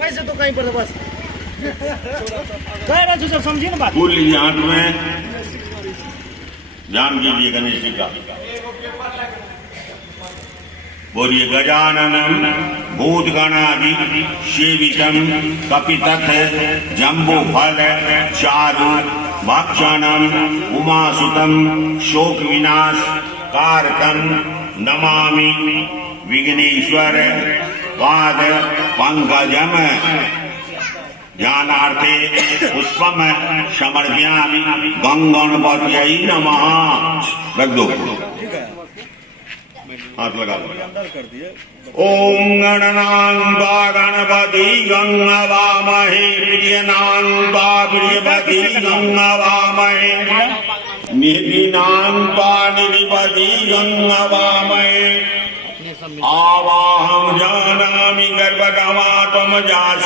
कैसे तो कहीं पर बस कह रहा जब समझिए ना बात। बोल लीजिए हाथ में ध्यान कीजिए गणेश जी का। बोलिए गजाननम भूतगणादि सेवितम कपितथ जम्बो फल चारु भक्षणम उमासुतम शोक विनाश कारकम नमामि विघ्नेश्वर पाद पंकजम ज्ञानार्थे पुष्पम समर्पयामि गंगणपतये नमः। रख दो, हाथ लगा दो। ओम गणनान्वा गणपति गंगवामहे प्रियनान्वा प्रियपति गंगवामहे निधिनान्वा निधिपति गंगवामहे आवाहं जानामि गर्भगमा त्वं जासि